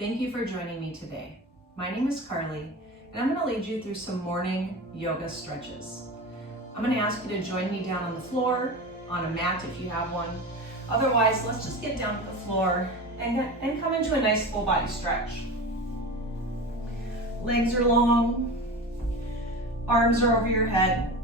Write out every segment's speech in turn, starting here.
Thank you for joining me today. My name is Carly, and I'm going to lead you through some morning yoga stretches. I'm going to ask you to join me down on the floor, on a mat if you have one. Otherwise, let's just get down to the floor and come into a nice full body stretch. Legs are long, arms are over your head.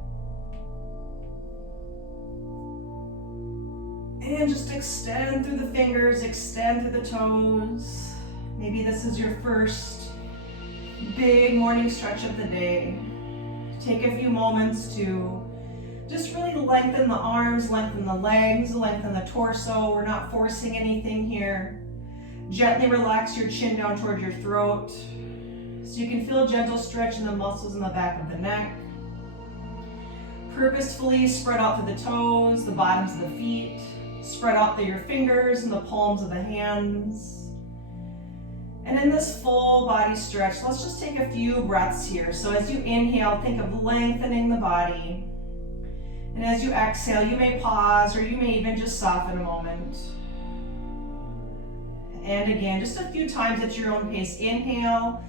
And just extend through the fingers, extend through the toes. Maybe this is your first big morning stretch of the day. Take a few moments to just really lengthen the arms, lengthen the legs, lengthen the torso. We're not forcing anything here. Gently relax your chin down toward your throat so you can feel a gentle stretch in the muscles in the back of the neck. Purposefully spread out through the toes, the bottoms of the feet. Spread out through your fingers and the palms of the hands. And in this full body stretch, let's just take a few breaths here. So as you inhale, think of lengthening the body. And as you exhale, you may pause or you may even just soften a moment. And again, just a few times at your own pace. Inhale,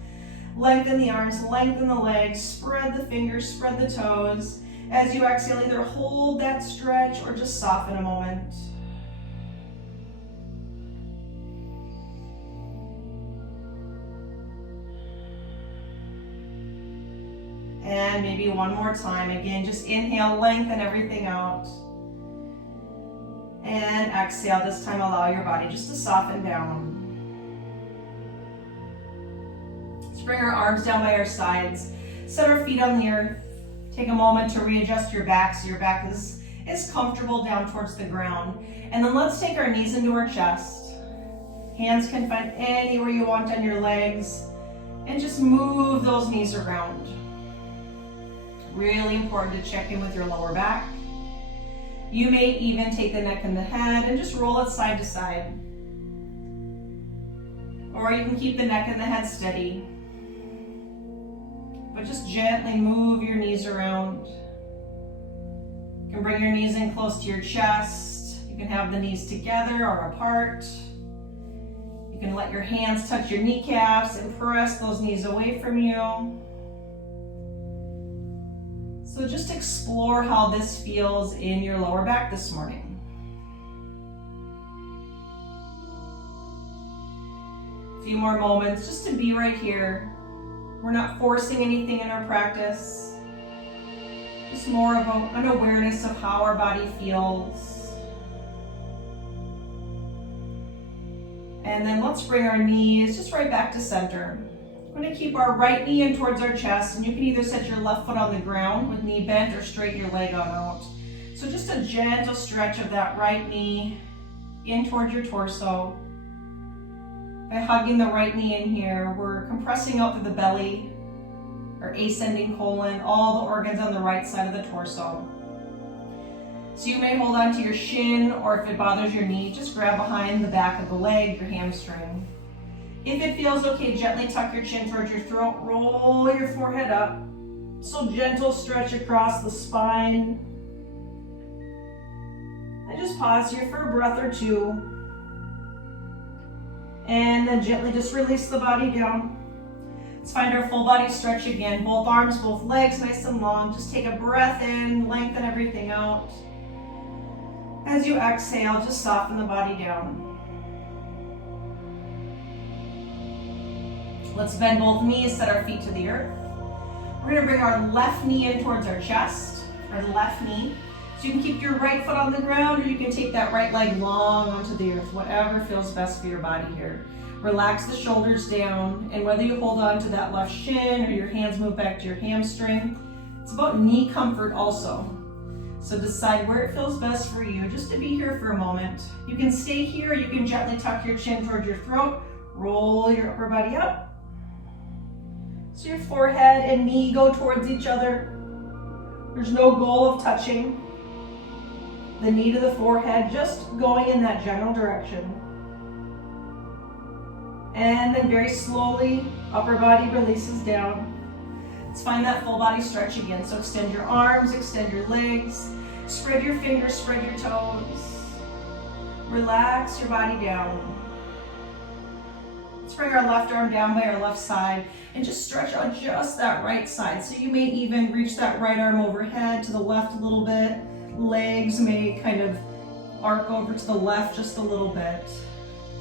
lengthen the arms, lengthen the legs, spread the fingers, spread the toes. As you exhale, either hold that stretch or just soften a moment. And maybe one more time. Again, just inhale, lengthen everything out. And exhale, this time allow your body just to soften down. Let's bring our arms down by our sides. Set our feet on the earth. Take a moment to readjust your back so your back is comfortable down towards the ground. And then let's take our knees into our chest. Hands can find anywhere you want on your legs. And just move those knees around. Really important to check in with your lower back. You may even take the neck and the head and just roll it side to side. Or you can keep the neck and the head steady. But just gently move your knees around. You can bring your knees in close to your chest. You can have the knees together or apart. You can let your hands touch your kneecaps and press those knees away from you. So just explore how this feels in your lower back this morning. A few more moments just to be right here. We're not forcing anything in our practice. Just more of an awareness of how our body feels. And then let's bring our knees just right back to center. We're going to keep our right knee in towards our chest, and you can either set your left foot on the ground with knee bent or straighten your leg on out. So just a gentle stretch of that right knee in towards your torso. By hugging the right knee in here, we're compressing out through the belly, our ascending colon, all the organs on the right side of the torso. So you may hold on to your shin, or if it bothers your knee, just grab behind the back of the leg, your hamstring. If it feels okay, gently tuck your chin towards your throat, roll your forehead up. So gentle stretch across the spine. And just pause here for a breath or two. And then gently just release the body down. Let's find our full body stretch again. Both arms, both legs nice and long. Just take a breath in, lengthen everything out. As you exhale, just soften the body down. Let's bend both knees, set our feet to the earth. We're going to bring our left knee in towards our chest, our left knee. So you can keep your right foot on the ground, or you can take that right leg long onto the earth, whatever feels best for your body here. Relax the shoulders down, and whether you hold on to that left shin or your hands move back to your hamstring, it's about knee comfort also. So decide where it feels best for you, just to be here for a moment. You can stay here, or you can gently tuck your chin towards your throat, roll your upper body up. So your forehead and knee go towards each other. There's no goal of touching the knee to the forehead, just going in that general direction. And then very slowly, upper body releases down. Let's find that full body stretch again. So extend your arms, extend your legs, spread your fingers, spread your toes. Relax your body down. Let's bring our left arm down by our left side and just stretch out just that right side. So you may even reach that right arm overhead to the left a little bit. Legs may kind of arc over to the left just a little bit,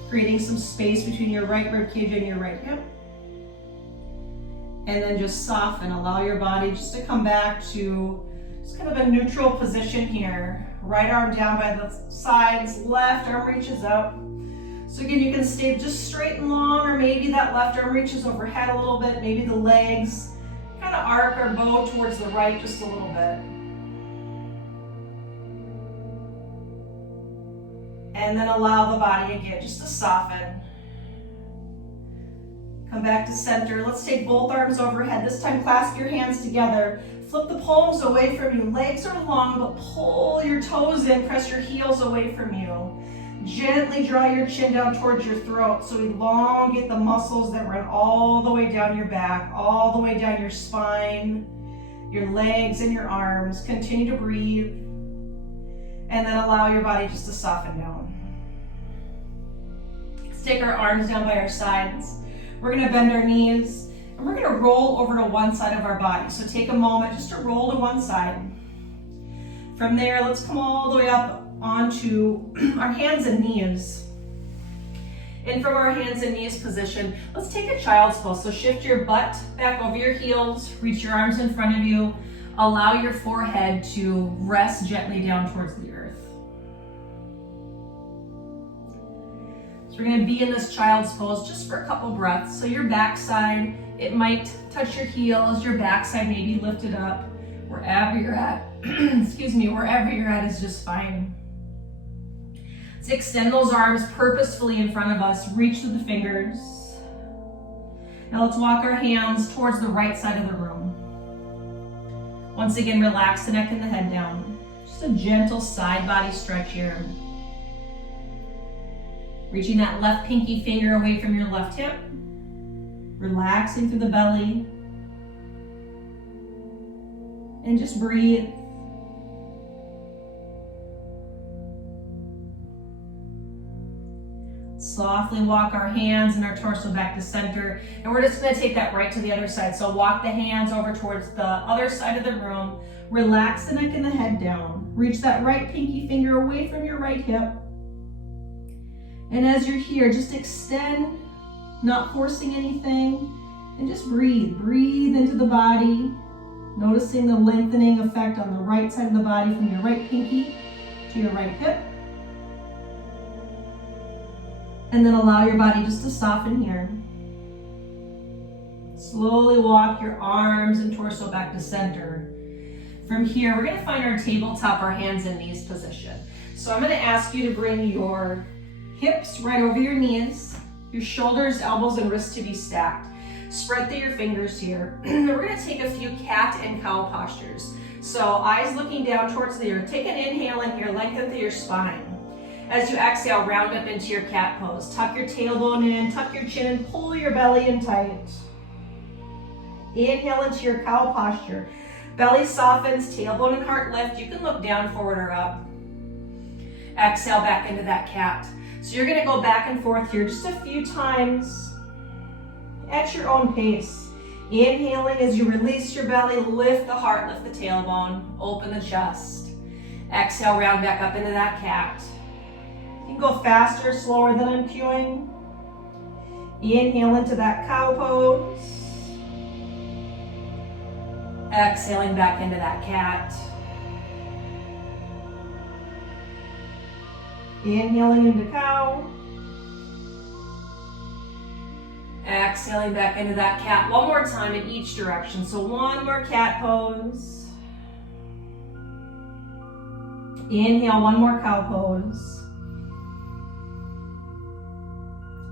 creating some space between your right rib cage and your right hip. And then just soften, allow your body just to come back to just kind of a neutral position here. Right arm down by the sides, left arm reaches up. So again, you can stay just straight and long, or maybe that left arm reaches overhead a little bit. Maybe the legs kind of arc or bow towards the right just a little bit. And then allow the body again just to soften. Come back to center. Let's take both arms overhead. This time clasp your hands together. Flip the palms away from you. Legs are long, but pull your toes in. Press your heels away from you. Gently draw your chin down towards your throat. So elongate the muscles that run all the way down your back, all the way down your spine, your legs and your arms. Continue to breathe. And then allow your body just to soften down. Let's take our arms down by our sides. We're gonna bend our knees and we're gonna roll over to one side of our body. So take a moment just to roll to one side. From there, let's come all the way up onto our hands and knees. And from our hands and knees position, let's take a child's pose. So shift your butt back over your heels, reach your arms in front of you, allow your forehead to rest gently down towards the earth. So we're gonna be in this child's pose just for a couple breaths. So your backside, it might touch your heels, your backside may be lifted up. Wherever you're at, excuse me, wherever you're at is just fine. Let's extend those arms purposefully in front of us, reach through the fingers. Now let's walk our hands towards the right side of the room. Once again, relax the neck and the head down. Just a gentle side body stretch here. Reaching that left pinky finger away from your left hip. Relaxing through the belly. And just breathe. Softly walk our hands and our torso back to center. And we're just gonna take that right to the other side. So walk the hands over towards the other side of the room. Relax the neck and the head down. Reach that right pinky finger away from your right hip. And as you're here, just extend, not forcing anything, and just breathe. Breathe into the body, noticing the lengthening effect on the right side of the body from your right pinky to your right hip. And then allow your body just to soften here. Slowly walk your arms and torso back to center. From here, we're gonna find our tabletop, our hands and knees position. So I'm gonna ask you to bring your hips right over your knees, your shoulders, elbows, and wrists to be stacked. Spread through your fingers here. We're gonna take a few cat and cow postures. So eyes looking down towards the earth. Take an inhale in here, lengthen through your spine. As you exhale, round up into your cat pose. Tuck your tailbone in, tuck your chin, and pull your belly in tight. Inhale into your cow posture. Belly softens, tailbone and heart lift. You can look down, forward, or up. Exhale back into that cat. So you're gonna go back and forth here just a few times at your own pace. Inhaling as you release your belly, lift the heart, lift the tailbone, open the chest. Exhale, round back up into that cat. You can go faster, slower than I'm cueing. Inhale into that cow pose. Exhaling back into that cat. Inhaling into cow. Exhaling back into that cat. One more time in each direction. So one more cat pose. Inhale, one more cow pose.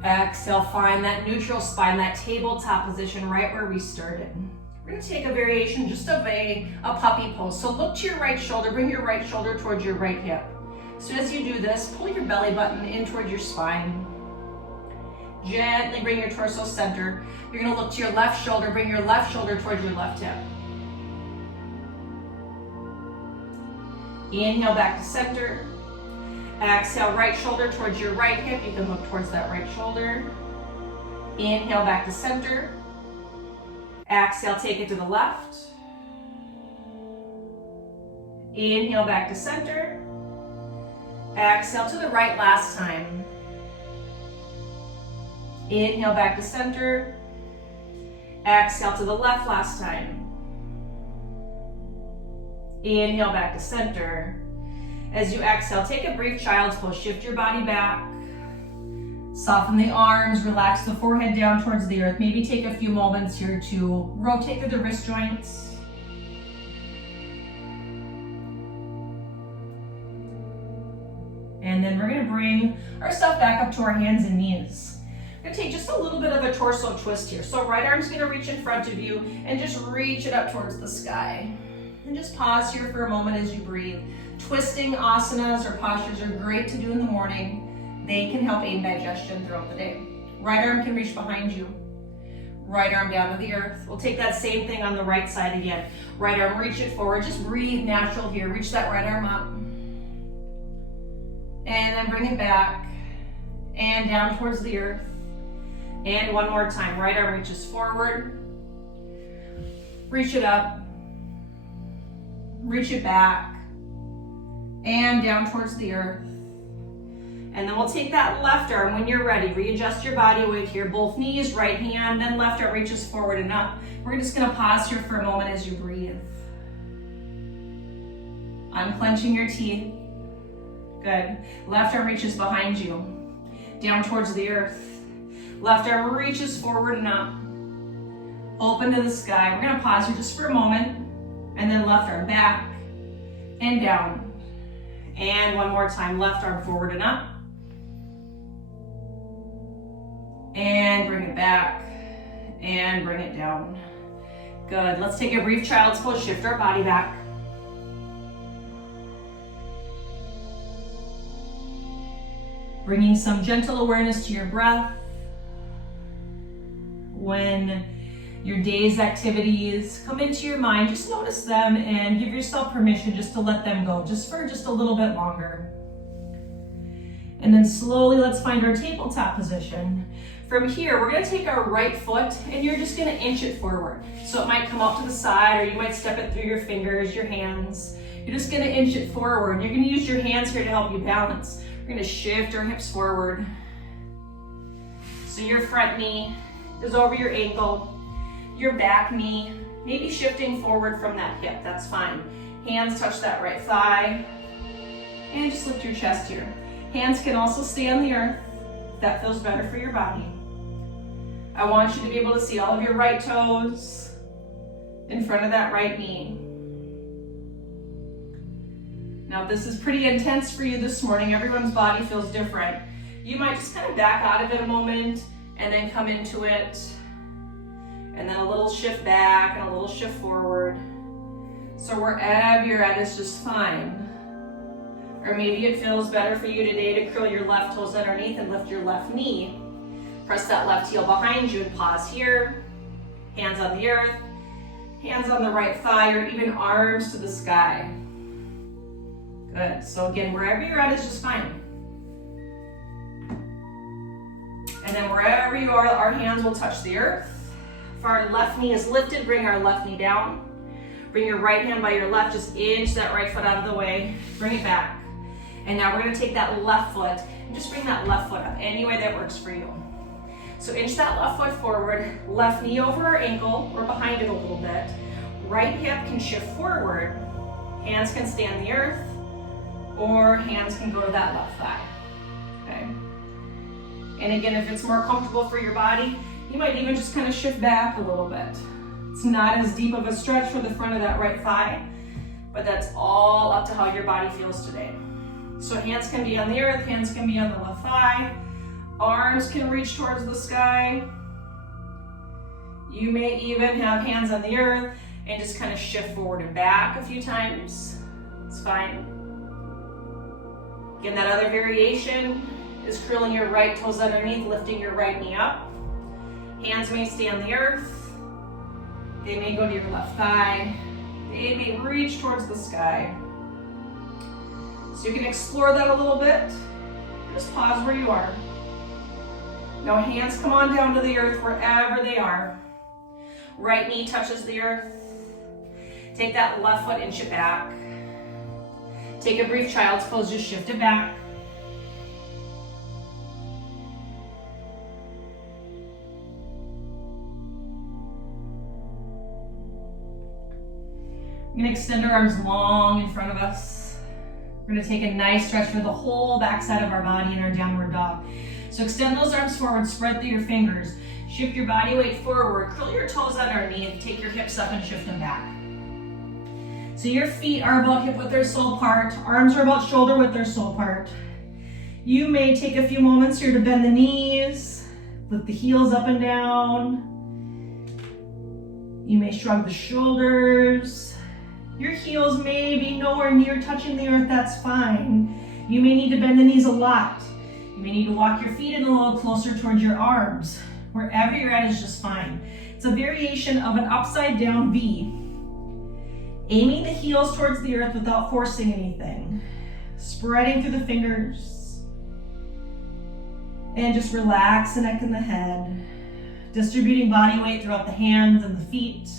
Exhale, find that neutral spine, that tabletop position right where we started. We're gonna take a variation just of a puppy pose. So look to your right shoulder, bring your right shoulder towards your right hip. So as you do this, pull your belly button in towards your spine. Gently bring your torso center. You're gonna look to your left shoulder, bring your left shoulder towards your left hip. Inhale back to center. Exhale, right shoulder towards your right hip. You can look towards that right shoulder. Inhale back to center. Exhale, take it to the left. Inhale back to center. Exhale to the right last time. Inhale back to center. Exhale to the left last time. Inhale back to center. As you exhale, take a brief child's pose. Shift your body back. Soften the arms, relax the forehead down towards the earth. Maybe take a few moments here to rotate through the wrist joints. And then we're gonna bring ourselves back up to our hands and knees. We're gonna take just a little bit of a torso twist here. So right arm's gonna reach in front of you and just reach it up towards the sky. And just pause here for a moment as you breathe. Twisting asanas or postures are great to do in the morning. They can help aid digestion throughout the day. Right arm can reach behind you. Right arm down to the earth. We'll take that same thing on the right side again. Right arm, reach it forward. Just breathe natural here. Reach that right arm up. And then bring it back. And down towards the earth. And one more time. Right arm reaches forward. Reach it up. Reach it back. And down towards the earth. And then we'll take that left arm when you're ready. Readjust your body weight here. Both knees, right hand, then left arm reaches forward and up. We're just gonna pause here for a moment as you breathe. Unclenching your teeth. Good. Left arm reaches behind you. Down towards the earth. Left arm reaches forward and up. Open to the sky. We're gonna pause here just for a moment. And then left arm back and down. And one more time, left arm forward and up. And bring it back and bring it down. Good. Let's take a brief child's pose. Shift our body back. Bringing some gentle awareness to your breath. When your day's activities come into your mind, just notice them and give yourself permission just to let them go, just for just a little bit longer. And then slowly let's find our tabletop position. From here, we're gonna take our right foot and you're just gonna inch it forward. So it might come out to the side or you might step it through your fingers, your hands. You're just gonna inch it forward. You're gonna use your hands here to help you balance. We're gonna shift our hips forward. So your front knee is over your ankle, your back knee, maybe shifting forward from that hip, that's fine. Hands touch that right thigh, and just lift your chest here. Hands can also stay on the earth, if that feels better for your body. I want you to be able to see all of your right toes in front of that right knee. Now, if this is pretty intense for you this morning, everyone's body feels different. You might just kind of back out of it a moment and then come into it. And then a little shift back and a little shift forward. So wherever you're at is just fine. Or maybe it feels better for you today to curl your left toes underneath and lift your left knee. Press that left heel behind you and pause here. Hands on the earth, hands on the right thigh, or even arms to the sky. Good. So again, wherever you're at is just fine. And then wherever you are, our hands will touch the earth. If our left knee is lifted, bring our left knee down. Bring your right hand by your left, just inch that right foot out of the way. Bring it back. And now we're gonna take that left foot and just bring that left foot up, any way that works for you. So inch that left foot forward, left knee over our ankle or behind it a little bit. Right hip can shift forward. Hands can stay on the earth, or hands can go to that left thigh, okay? And again, if it's more comfortable for your body, you might even just kind of shift back a little bit. It's not as deep of a stretch for the front of that right thigh, but that's all up to how your body feels today. So hands can be on the earth, hands can be on the left thigh, arms can reach towards the sky. You may even have hands on the earth and just kind of shift forward and back a few times. It's fine. Again, that other variation is curling your right toes underneath, lifting your right knee up. Hands may stay on the earth. They may go to your left thigh. They may reach towards the sky. So you can explore that a little bit. Just pause where you are. Now hands come on down to the earth wherever they are. Right knee touches the earth. Take that left foot, inch it back. Take a brief child's pose, just shift it back. We're going to extend our arms long in front of us. We're going to take a nice stretch for the whole backside of our body in our downward dog. So extend those arms forward, spread through your fingers. Shift your body weight forward, curl your toes underneath, take your hips up and shift them back. So your feet are about hip width or sole apart, arms are about shoulder width or sole apart. You may take a few moments here to bend the knees, lift the heels up and down. You may shrug the shoulders. Your heels may be nowhere near touching the earth, that's fine. You may need to bend the knees a lot. You may need to walk your feet in a little closer towards your arms. Wherever you're at is just fine. It's a variation of an upside down V. Aiming the heels towards the earth without forcing anything. Spreading through the fingers. And just relax the neck and the head. Distributing body weight throughout the hands and the feet.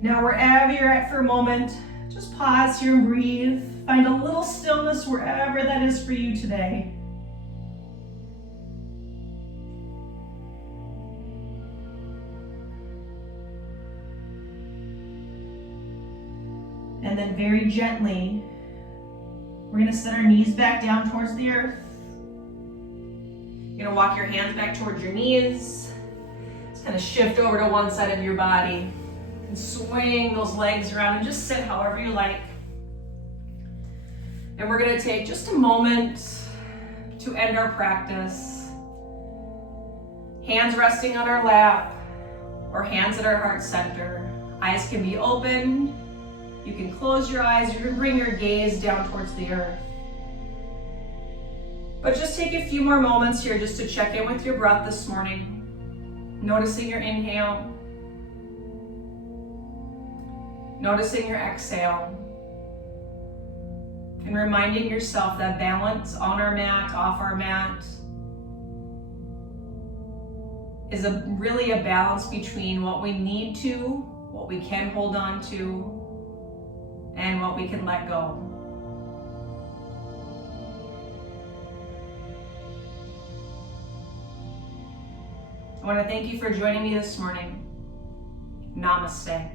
Now wherever you're at for a moment, just pause here and breathe. Find a little stillness wherever that is for you today. And then very gently, we're going to set our knees back down towards the earth. You're going to walk your hands back towards your knees. Just kind of shift over to one side of your body and swing those legs around and just sit however you like. And we're going to take just a moment to end our practice. Hands resting on our lap or hands at our heart center. Eyes can be open. You can close your eyes, you can bring your gaze down towards the earth. But just take a few more moments here just to check in with your breath this morning. Noticing your inhale. Noticing your exhale. And reminding yourself that balance on our mat, off our mat, is really a balance between what we need to, what we can hold on to, and what we can let go. I want to thank you for joining me this morning. Namaste.